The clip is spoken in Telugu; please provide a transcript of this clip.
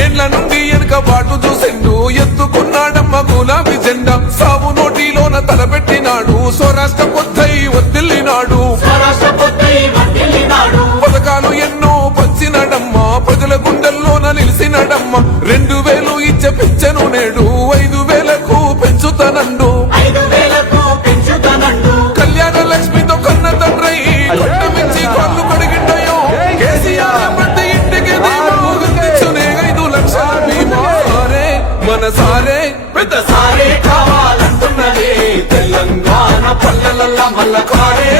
ఏండ్ల నుండి వెనుక బాటు చూసిండు. ఎత్తుకున్నాడమ్మ గులాబీ జెండా. సావు నోటిలోన తలపెట్టినాడు. స్వరాష్ట్ర కొద్దై వదిలినాడు పెద్ద సారే కావాలంటున్నదే తెలంగాణ పల్లెల మల్ల కారే